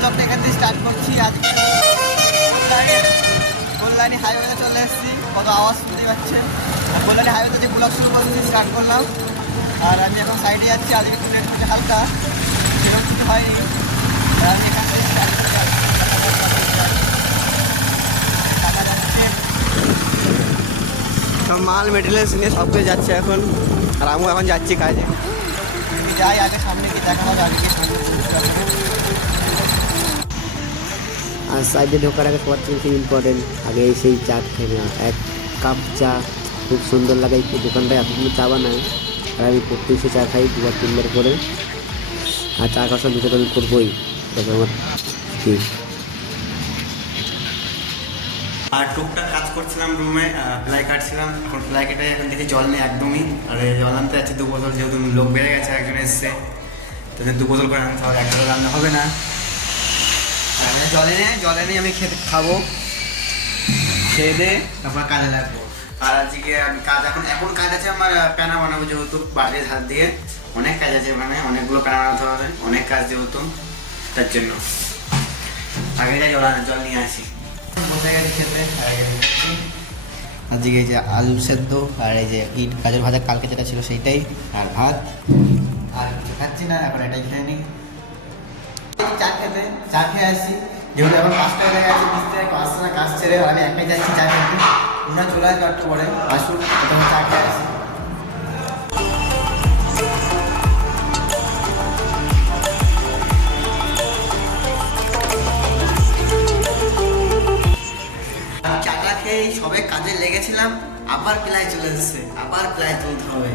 ব্লগটা এখান থেকে স্টার্ট করছি। আজকে কল্যাণী হাইওয়েতে চলে এসেছি, কত আওয়াজ শুনতে পাচ্ছে। আর কল্যাণী হাইওয়েতে যে ব্লগ শুরু করছি স্টার্ট করলাম। আর আমি এখন সাইডে যাচ্ছি, আজকে একটু নেট হচ্ছে হালকা, সেরকম কিছু হয়নি। আর আমি এখান থেকে স্টার্ট করে টাকা যাচ্ছে, সব মাল মেটেরিয়ালস নিয়ে সব কিছু যাচ্ছে এখন। আর আমিও এখন যাচ্ছি কাজে। যাই আগে সামনে গিয়ে দেখা হবে, আগে গিয়ে সামনে আর সাইডে ঢোকার আগে সবার থেকে ইম্পর্টেন্ট আগে সেই চা খেয়ে নেওয়া। এক কাপ চা খুব সুন্দর লাগে। এই দোকানটায় এতগুলো চা বানায়, আর আমি প্রত্যেক সে চা খাই 2-3 বার করে। আর চা খাওয়ার সময় দুটো আমি করবোই, তবে আমার ঠিক। আর টুকটাক কাজ করছিলাম রুমে, প্লাই কাটছিলাম। এখন প্লাই কেটে এখন দেখি জল নেই একদমই। আর এই জল আনতে যাচ্ছে 2 বোতল, যেহেতু লোক বেড়ে গেছে, একজন এসছে, তো 2 বোতল করে আনতে হবে, একটা রান্না হবে না। জলে নেই আমি খেতে খাবো, খেয়ে দে তারপর কাজে লাগবো। আর আজকে আমি এখন কাজ আছে আমার, প্যানা বানাবো, যেহেতু বাড়ির হাত দিয়ে অনেক কাজ আছে, মানে অনেকগুলো প্যানা বানাতে হবে, অনেক কাজ যেহেতু, তার জন্য আগে যাই জল নিয়ে আসি। বসে গেছে খেতে। আজকে এই যে আলু সেদ্ধ আর এই যে ইট গাজর ভাজা কালকে যেটা ছিল সেইটাই, আর ভাত। আর কিছু খাচ্ছি না, এখন এটাই খেয়ে নিই। চা খেয়ে আসছি, যেহেতু এখন 5টা বেজে গেছে, মিস্ত্রি একটু আসছে না কাজ ছেড়ে। আমি একাই যাচ্ছি চা খেতে, ওনারা চলে আসবে একটু পরে, আসুন তখন চা খেয়ে আসি। চাটা খেয়ে সবে কাজে লেগেছিলাম, আবার প্লাই চলে এসেছে, আবার প্লাই তুলতে হবে।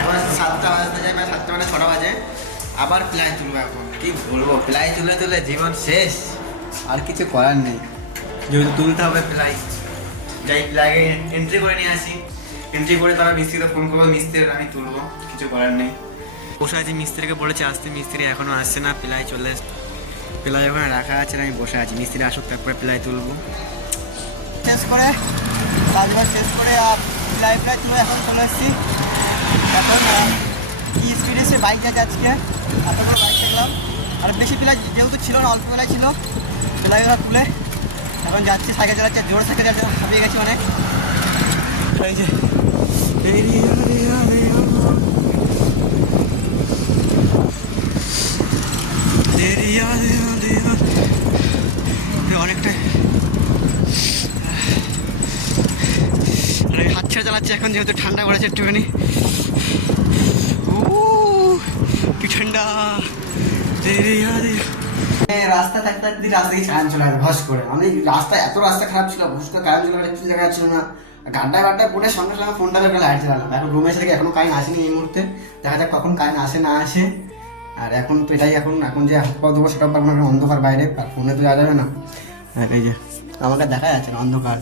এখন 7টা বাজতে যায়, 7টা মানে 6টা বাজে, আবার প্লাই তুলবো। এখন কি বলবো, প্লাই তুলে তুলে জীবন শেষ, আর কিছু করার নেই, যেহেতু তুলতে হবে প্লাই। যাই প্লাইকে এন্ট্রি করে নিয়ে আসি, এন্ট্রি করে তারা মিস্ত্রিকে ফোন করবো, মিস্ত্রির আমি তুলবো, কিছু করার নেই। বসে আছি, মিস্ত্রিকে বলেছে আসতে, মিস্ত্রি এখনও আসছে না। প্লাই চলে এসছে, প্লাই ওখানে রাখা আছে, আমি বসে আছি, মিস্ত্রি আসুক তারপরে প্লাই তুলবো। শেষ করে কাজবাজ শেষ করে আর প্লাই তুলে এখন চলে এসেছি। এখন কি স্পিডে সে বাইক যাচ্ছে আজকে, এতগুলো বাইক দেখলাম। আর বেশি প্লাই যেহেতু ছিল না, অল্প বেলায় ছিল, প্লাই ওরা তুলে এখন যাচ্ছি। সাইকেল চালাচ্ছে, জোরে সাইকেল চালাচ্ছে, হাঁপিয়ে গেছি অনেক। এই যে অনেকটাই হাত ছেড়ে চালাচ্ছে এখন, যেহেতু ঠান্ডা পড়েছে একটুখানি। কি ঠান্ডা! রাস্তা থাকতে থাকতে রাস্তা দিয়ে কারেন্ট চলে আসে ভস করে। মানে রাস্তা খারাপ ছিল, ভস করে কারেন্ট চলে আসে, কিছু জায়গা ছিল না। গাড্ডায় পড়ে সঙ্গে সঙ্গে ফোনটা বের করে লাইট চালালাম। এখন রুমে এসে থেকে এখনো কারেন্ট আসেনি এই মুহূর্তে, দেখা যাক কখন কারেন্ট আসে না আসে। আর এখন তো এটাই, এখন যে হাত পাওয়া দেবো সেটাও পারবো না, অন্ধকার বাইরে, আর ফোনে তো যাওয়া যাবে না। এই যে আমাকে দেখা যাচ্ছে না, অন্ধকার।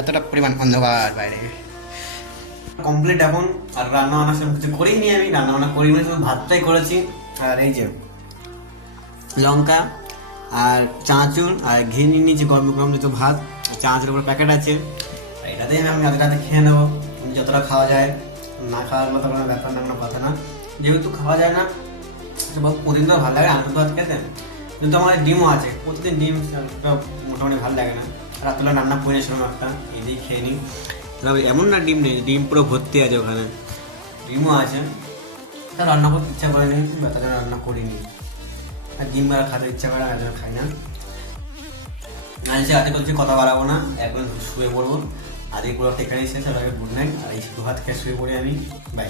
এতটা পরিমাণ অন্ধকার বাইরে। কমপ্লিট এখন, আর রান্না বান্না সেরকম কিছু করিনি, আমি রান্না বান্না করিনি, শুধু ভাতটাই করেছি। আর এই যে লঙ্কা আর চাঁচুর আর ঘি নিয়ে নিয়েছি, গরম গরম যেহেতু ভাত, চাঁচুর উপরে প্যাকেট আছে, এটাতেই আমি আজকে রাতে খেয়ে নেবো। যতটা খাওয়া যায়, না খাওয়ার মতো কোনো ব্যাপার না, কোনো কথা না। যেহেতু খাওয়া যায় না, প্রতিদিন তো ভালো লাগে আলু ভাত খেতে, কিন্তু আমার ডিমও আছে, প্রতিদিন ডিম মোটামুটি ভালো লাগে না। রাত্রে রান্না করে নিয়েছিলাম একটা, এদিকেই খেয়ে নিই। এমন না ডিম নেই, ডিম পুরো ভর্তি আছে ওখানে, ডিমও আছে। তা রান্না করতে ইচ্ছা করেনি, তাদের রান্না করিনি। আর ডিম আর খেতে ইচ্ছা করে, আমি খাই না। রাতে করছি, কথা বাড়াবো না, একবার শুয়ে পড়বো। আজকে পুরো টেকারি শেষ, আর গুড নাইট। আর এই শুধু ভাত খেয়ে শুয়ে পড়ি আমি, বাই।